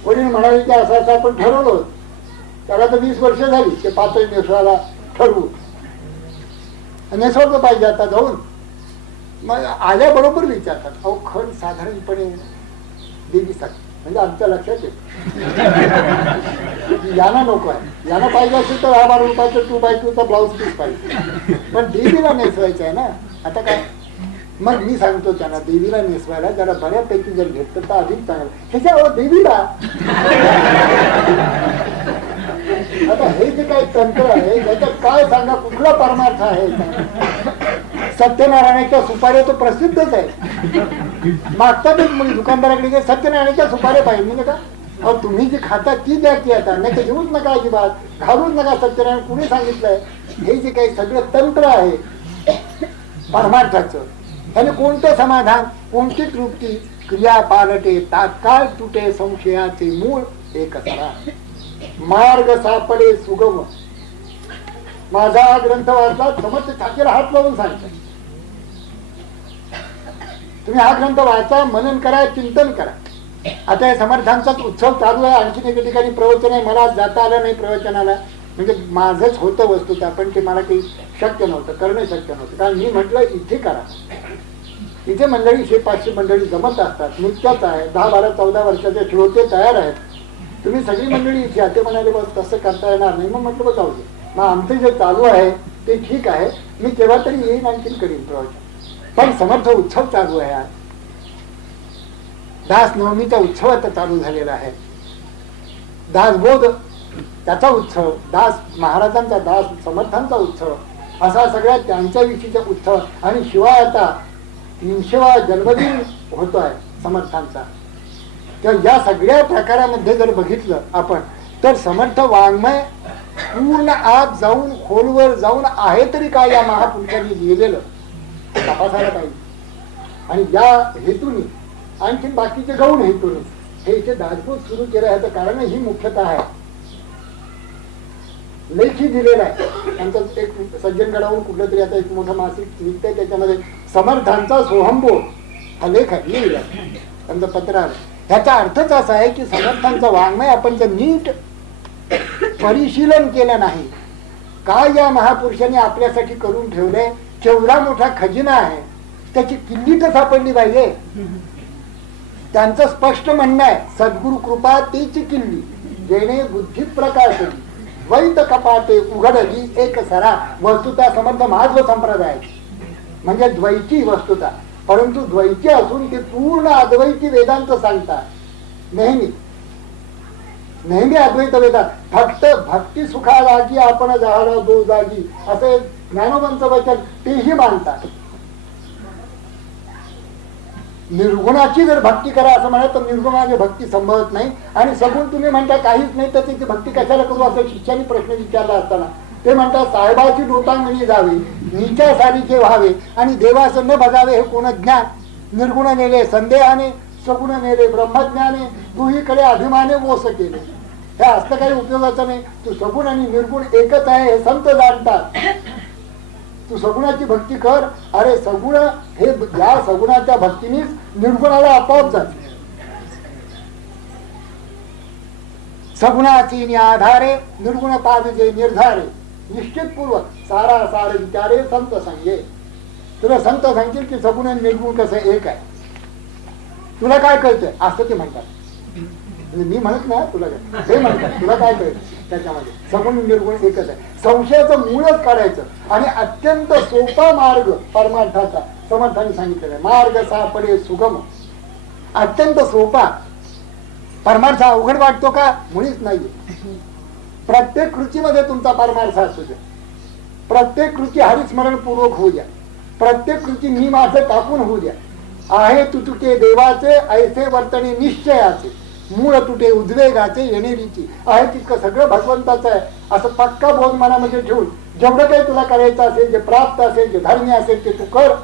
कोणी म्हणाले की असं आपण ठरवलं होतं. त्याला तर 20 वर्ष झाली ते पातळी नेसवायला ठरवू. नेसवलं पाहिजे आता जाऊन. मग आल्याबरोबर विचारतात, अहो खण साधारणपणे देवीसाठी म्हणजे आमच्या लक्षात येत यांना नको आहे. यांना पाहिजे असेल तर 10-12 रुपयाचं 2x2चा ब्लाऊज पीस पाहिजे, पण देवीला नेसवायचं आहे ना. आता काय मग मी सांगतो त्यांना देवीला नेसवायला जरा बऱ्यापैकी जर घेतलं तर अधिक चांगलं. ह्याच्यावर देवीला आता हे जे काही तंत्र आहे त्याच्यात काय सांगा, कुठला परमार्थ आहे. सत्यनारायणाच्या सुपाऱ्या तो प्रसिद्धच आहे. मागतातच मग दुकानदाराकडे सत्यनारायणाच्या सुपाऱ्या पाहिजे म्हणजे का, अहो तुम्ही जी खाता ती द्या की, आता नाही तर घेऊच नका, अजिबात घालूच नका. सत्यनारायण कुणी सांगितलंय. हे जे काही सगळं तंत्र आहे परमार्थाचं, त्याने कोणतं समाधान, कोणती तृप्ती, क्रिया पालटे तात्काळ तुटे संशयाचे मूळ एक करा, मार्ग सापडे सुगम. माझा हा ग्रंथ वाचला, समर्थ छातीला हात लावून सांगतात, तुम्ही हा ग्रंथ वाचा, मनन करा, चिंतन करा. आता या समर्थांचाच उत्सव चालू आहे. आणखीन एका ठिकाणी प्रवचन आहे, मला जाता आलं नाही प्रवचनाला, म्हणजे माझंच होतं वस्तुतः, पण ते मला काही शक्य नव्हतं, करणं शक्य नव्हतं. कारण मी म्हटलं इथे करा. इथे मंडळी 100-500 मंडळी जमत असतात, नित्याच आहे. 10-12-14 वर्षाचे श्रोते तयार आहेत. तुम्ही सगळी मंडळी इथे, ते म्हणाले बस तसं करता येणार नाही. मग म्हटलं बघ जाऊ दे, मग आमचं जे चालू आहे ते ठीक आहे, मी केव्हा तरी येईन, आणखीन करीन प्रवचन. पण समर्थ उत्सव चालू आहे. आज दास नवमीचा उत्सव आता चालू झालेला आहे. दासबोध त्याचा उत्सव, दास महाराजांचा, दास समर्थांचा उत्सव, असा सगळ्या त्यांच्याविषयीचा उत्सव. आणि शिवाय आता 300वा जन्मदिन होतोय समर्थांचा. तर या सगळ्या प्रकारामध्ये जर बघितलं आपण तर समर्थ वाङ्मय पूर्ण आत जाऊन, खोलवर जाऊन आहे तरी काय या महापुरुषांनी लिहिलेलं तपासायला पाहिजे. आणि या हेतूने आणखी बाकीचे गौण हेतूने हे इथे दासबोध सुरू केलं आहे. कारण ही मुख्यतः आहे, लेखी दिलेला आहे. त्यांचं एक सज्जनगडावरून कुठलं तरी आता एक मोठं मासिक निघतंय, त्याच्यामध्ये समर्थांचा सोहंबोध हा लेख आहे, लिहिला त्यांचं पत्र आहे. ह्याचा अर्थच असा आहे की समर्थांचं वाङ्मय आपण जर नीट परिशीलन केलं नाही, काय या महापुरुषांनी आपल्यासाठी करून ठेवलंय, केवढा मोठा खजिना आहे, त्याची किल्ली तर सापडली पाहिजे. त्यांचं स्पष्ट म्हणणं आहे, सद्गुरु कृपा तीच किल्ली, जेणे बुद्धी प्रकाश द्वैत कपाटे उघडली एक सरा. वस्तुता समर्थ महात्व संप्रदाय म्हणजे द्वैती वस्तुता, परंतु द्वैती असून ते पूर्ण अद्वैती वेदांत सांगतात. नेहमी नेहमी अद्वैत वेदांत. फक्त भक्ती सुखा लागी आपण जाहला दो जागी असे ज्ञानोबांचं वचन तेही मानतात. निर्गुणाची जर भक्ती करा असं म्हणा तर निर्गुणाची भक्ती संभवत नाही. आणि सगुण तुम्ही म्हणता काहीच नाही तर त्याची भक्ती कशाला करू असं शिष्याने प्रश्न विचारला असताना ते म्हणतात साहेबाची डोटांगणी जावी, नीच्या सारीचे व्हावे आणि देवाचं न बजावे हे कोण ज्ञान. निर्गुण नेले संदेहाने, सगुण नेले ब्रह्मज्ञाने, दुहीकडे अभिमाने मोस केले. हे असं काही उपयोगाचं नाही. तू सगुण आणि निर्गुण एकच आहे हे संत जाणतात. तू सगुणाची भक्ती कर. अरे सगुण हे या सगुणाच्या भक्तीनेच निर्गुणाला आपोआप जाते. सगुणाची आधारे निर्गुण पाविजे निर्धारे, निश्चितपूर्वक सारा सार विचारे संत सांगे. तुला संत सांगतील की सगुण आणि निर्गुण कसं एक आहे, तुला काय कळतंय असं ते म्हणतात. मी म्हणत नाही तुला काय, हे म्हणतात तुला काय कळतं त्याच्यामध्ये. सगुण निर्गुण एकच आहे. संशयाचं मूळच काढायचं आणि अत्यंत सोपा मार्ग परमार्थाचा समर्थाने सांगितलेला आहे. मार्ग सापडे सुगम, अत्यंत सोपा. परमार्थ अवघड वाटतो का? मुळीच नाहीये. प्रत्येक कृतीमध्ये तुमचा परमार्थ असू द्या, प्रत्येक कृती हरिस्मरण पूर्वक होऊ द्या, प्रत्येक कृती मी माझं टाकून होऊ द्या. आहे तुटुके देवाचे ऐसे वर्तणे निश्चयाचे, मूळ तुटे उद्वेगाचे येणेरीची. आहे तितकं सगळं भगवंताचं आहे असं पक्का बोध मनामध्ये ठेवून जेवढं काही तुला करायचं असेल, जे प्राप्त असेल, जे धर्मी असेल ते तू कर,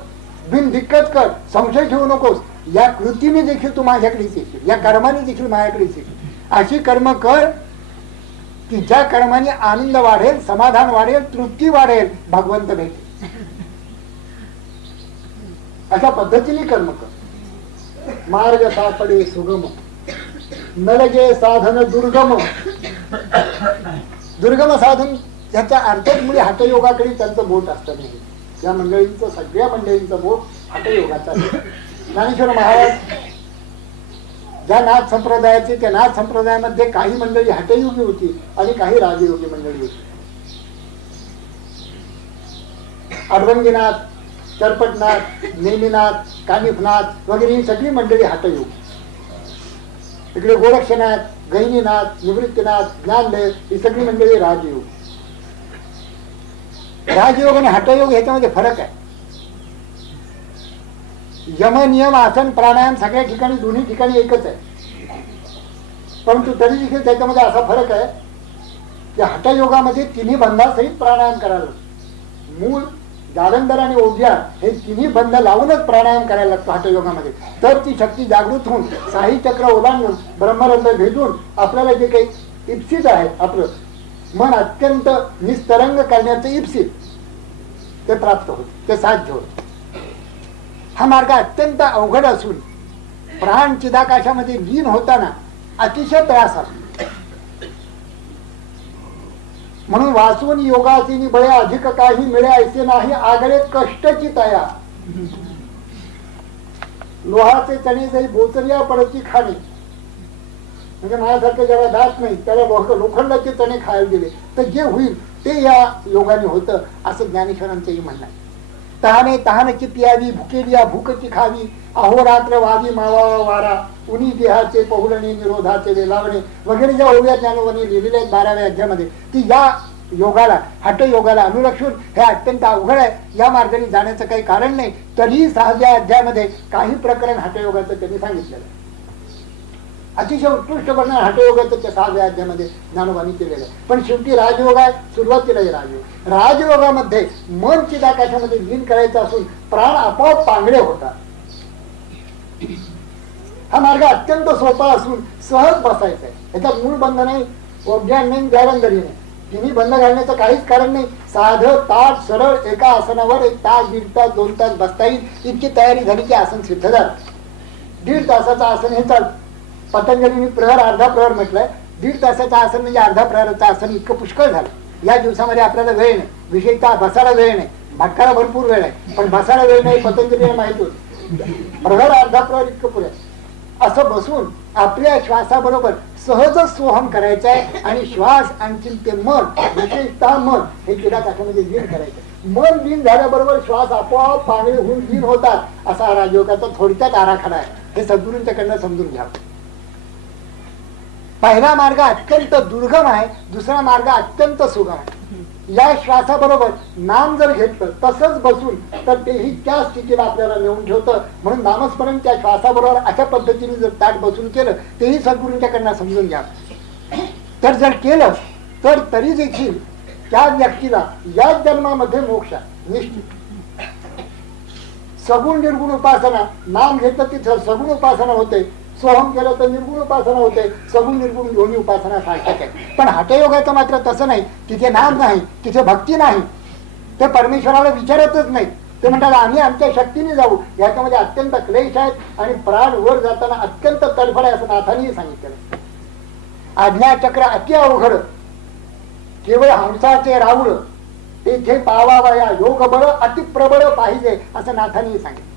बिनदिक्कत कर, संशय ठेवू नकोस. या कृतीने देखील तू माझ्याकडेच येशील, या कर्माने देखील माझ्याकडेच येशील. अशी कर्म कर की ज्या कर्माने आनंद वाढेल, समाधान वाढेल, तृप्ती वाढेल, भगवंत भेटेल. अशा पद्धतीने कर्म कर. मार्ग सापडे सुगम, न लगे साधन दुर्गम. दुर्गम साधन याचा अर्थच मुळे हठयोगाकडे त्यांचं बोट असतं. नाही या मंडळींचं, सगळ्या मंडळींचं बोट हठयोगाचं आहे. ज्ञानेश्वर महाराज ज्या नाथ संप्रदायाचे त्या नाथ संप्रदायामध्ये काही मंडळी हठयोगी होती आणि काही राजयोगी मंडळी होती. अडवंगीनाथ, चरपटनाथ, नेमिनाथ, कानिफनाथ वगैरे ही सगळी मंडळी हठयोगी. इकडे गोरक्षनाथ, गहिनीनाथ, निवृत्तीनाथ, ज्ञानदेव ही सगळी मंडळी राजयोग. राजयोग आणि हठयोग ह्याच्यामध्ये फरक आहे. यम, नियम, आसन, प्राणायाम सगळ्या ठिकाणी दोन्ही ठिकाणी एकच आहे. परंतु तरी देखील त्याच्यामध्ये असा फरक आहे की हठयोगामध्ये तिन्ही बंधासहित प्राणायाम करायला लागतो. मूळ, जालंधर आणि ओव्या हे तिन्ही बंध लावूनच प्राणायाम करायला लागतो हठयोगामध्ये. तर ती शक्ती जागृत होऊन साही चक्र ओलांडून ब्रह्मरंध्र भेदून आपल्याला जे काही इप्सित आहे, आपलं मन अत्यंत निस्तरंग करण्याचं इप्सित ते प्राप्त होत, ते साध्य होत. हा मार्ग अत्यंत अवघड असून प्राण चिदाकाशामध्ये लीन होताना अतिशय त्रास असतो. म्हणून वाचून योगासीनी बळे अधिक काही मिळे ऐसे नाही आगळे कष्टची तया. लोहाचे चणे जरी बोचरिया पडती खाणे, म्हणजे माझ्यासारखं ज्याला दात नाही त्याला लोखंडाचे चणे खायला दिले तर जे होईल ते या योगाने होतं, असं ज्ञानेश्वरांचंही म्हणणं आहे. तहाने तहानची प्यावी, भुकेलिया भूकची खावी, अहोरात्र वावी मावावा वारा, उनी देहाचे पहुलणे निरोधाचे वेलावणे वगैरे ज्या ओव्या ज्ञानोबाने लिहिलेल्या आहेत 12व्या अध्यायामध्ये, ती या योगाला, हठयोगाला अनुलक्षून हे अत्यंत अवघड आहे. या मार्गाने जाण्याचं काही कारण नाही. तरीही 6व्या अध्यायामध्ये काही प्रकरण हठयोगाचं त्यांनी सांगितलेलं आहे. अतिशय उत्कृष्ट वर्णन हठयोगाचं त्या 6व्या अध्यायामध्ये ज्ञानोबांनी केलेलं आहे. पण शेवटी राजयोग आहे, सुरुवातीला राजयोग. राजयोगामध्ये मन चिदाकाशामध्ये लीन करायचं असून प्राण आपोआप पांगळे होतात. हा मार्ग अत्यंत सोपा असून सहज बसायचा आहे. याच्यात मूळ बंध नाही, अज्ञान नाही, जालंधरी नाही. तिन्ही बंद घालण्याचं काहीच कारण नाही. साधं ताट सरळ एका आसनावर 1 तास, 1.5 तास, 2 तास बसता येईल इतकी तयारी झाली की आसन सिद्ध झालं. 1.5 तासाचं आसन हे चालतं. पतंजलीने प्रहर, अर्धा प्रहर म्हटलंय. 1.5 तासाचं आसन म्हणजे अर्धा प्रहराचं आसन इतकं पुष्कळ झालं. या दिवसामध्ये आपल्याला वेळ नाही, विशेषतः बसायला वेळ नाही. भटकाला भरपूर वेळ आहे पण बसायला वेळ नाही. पतंजलीला माहित होत प्रहर, अर्धा प्रहर इतकं पुरे. असं बसून आपल्या श्वासाबरोबर सहजच सोहम करायचं आहे आणि श्वास आणखी ते मन, विशेषतः मन हे चिदाकाशामध्ये लीन करायचं. मन लीन झाल्याबरोबर श्वास आपोआप पांगळे होऊन लीन होतात. असा राजयोगाचा थोडक्यात आराखडा आहे. हे सद्गुरूंच्याकडनं समजून घ्या. पहिला मार्ग अत्यंत दुर्गम आहे, दुसरा मार्ग अत्यंत सुगम आहे. या श्वासाबरोबर नाम जर घेतलं तसंच बसून तर तेही त्या स्थितीला आपल्याला नेऊन ठेवतं. म्हणून नामस्मरण त्या श्वासाबरोबर अशा पद्धतीने जर ताट बसून केलं तेही सद्गुरूंच्याकडनं समजून घ्या. तर जर केलं तर तरी देखील त्या व्यक्तीला या जन्मामध्ये मोक्ष निश्चित. सगुण निर्गुण उपासना, नाम घेतलं तिथं सगुण उपासना होते, सोहम केलं तर निर्गुण उपासना होते. सगुण निर्गुण दोन्ही उपासना सार्थक आहे. पण हठयोगाचं मात्र तसं नाही. तिथे नाम नाही, तिथे भक्ती नाही. ते परमेश्वराला विचारतच नाही. ते म्हणतात आम्ही आमच्या शक्तीने जाऊ. याच्यामध्ये अत्यंत क्लेश आहेत आणि प्राण वर जाताना अत्यंत तडफड आहे असं नाथांनीही सांगितलेलं. आज्ञाचक्र अति अवघड, केवळ हंसाचे राऊळ, तेथे पावावया योग बळ अति प्रबळ पाहिजे असं नाथांनीही सांगितलं.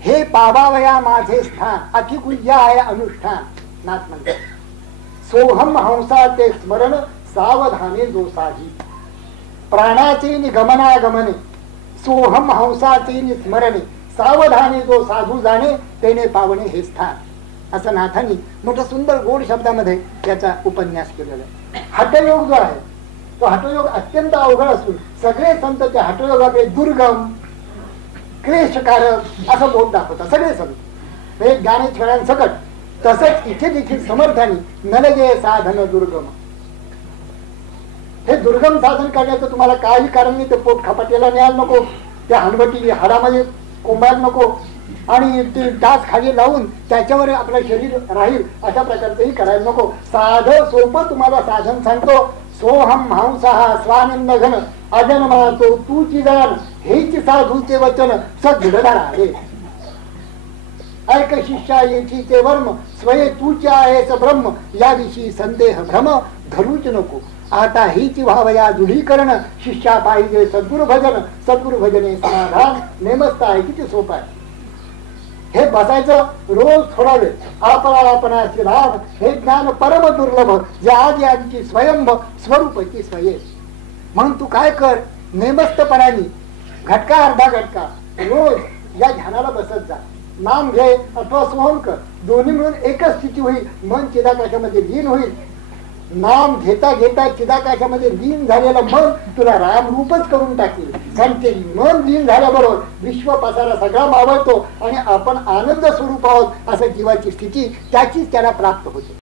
हे पावावया माझे स्थान, अति गुह्य आहे अनुष्ठान. नाथ म्हणतात सोहम हंसाचे स्मरण सावधाने जो साजी. प्राणाचे निगमनागमने सोहम हंसाचे स्मरणे सावधाने जो साधू जाणे तेने पावणे हे स्थान. असं नाथांनी मोठ्या सुंदर गोड शब्दामध्ये याचा उपन्यास केलेला आहे. हठयोग जो आहे तो हठयोग अत्यंत अवघड असून सगळे संत त्या हठयोगाकडे दुर्गम, क्लेशकारक असं बोध दाखवतात सगळे संत. हे ज्ञानेश्वरांसकट तसंच इथे देखील समर्थांनी नलगे साधन दुर्गम. हे दुर्गम साधन करण्याचं तुम्हाला काही कारण नाही. ते पोट खपाटीला न्यायला नको, त्या हनवटी हाडामध्ये कोंबायला नको आणि ते डास खाली लावून त्याच्यावर आपलं शरीर राहील अशा प्रकारचंही करायला नको. साधं सोपं तुम्हाला साधन सांगतो. सोहम हंसा स्वानंद घन अजन्मातो तूची जाण हेच साधूचे वचन सदृढ रे. ऐक शिष्या येची ते वर्म स्वये तूचे आहेस ब्रह्म याविषयी संदेह भ्रम धरूच नको. आता हीच व्हावया दृढीकरण शिष्या पाहिजे सद्गुरु भजन. सद्गुरु भजने समाधान नेमस्त आहे. किती सोपं आहे. हे बसायचं रोज थोडा वेळ. आपणाशी लाभ हे ज्ञान परम दुर्लभ, जे आजी आजची स्वयंभ स्वरूपची स्वये. म्हणून तू काय कर, नेमस्तपणाने घटका अर्धा घटका रोज या ध्यानाला बसत जा. नाम घे अथवा सोहम कर, दोन्ही मिळून एकच स्थिती होईल. मन चिदाकाशामध्ये लीन होईल. नाम घेता घेता चिदाकाशामध्ये लीन झालेलं मन तुला रामरूपच करून टाकेल. कारण ते मन लीन झाल्याबरोबर विश्व पसारा सगळा मावळतो आणि आपण आनंद स्वरूप आहोत असं जीवाची स्थिती त्याचीच त्याला प्राप्त होते.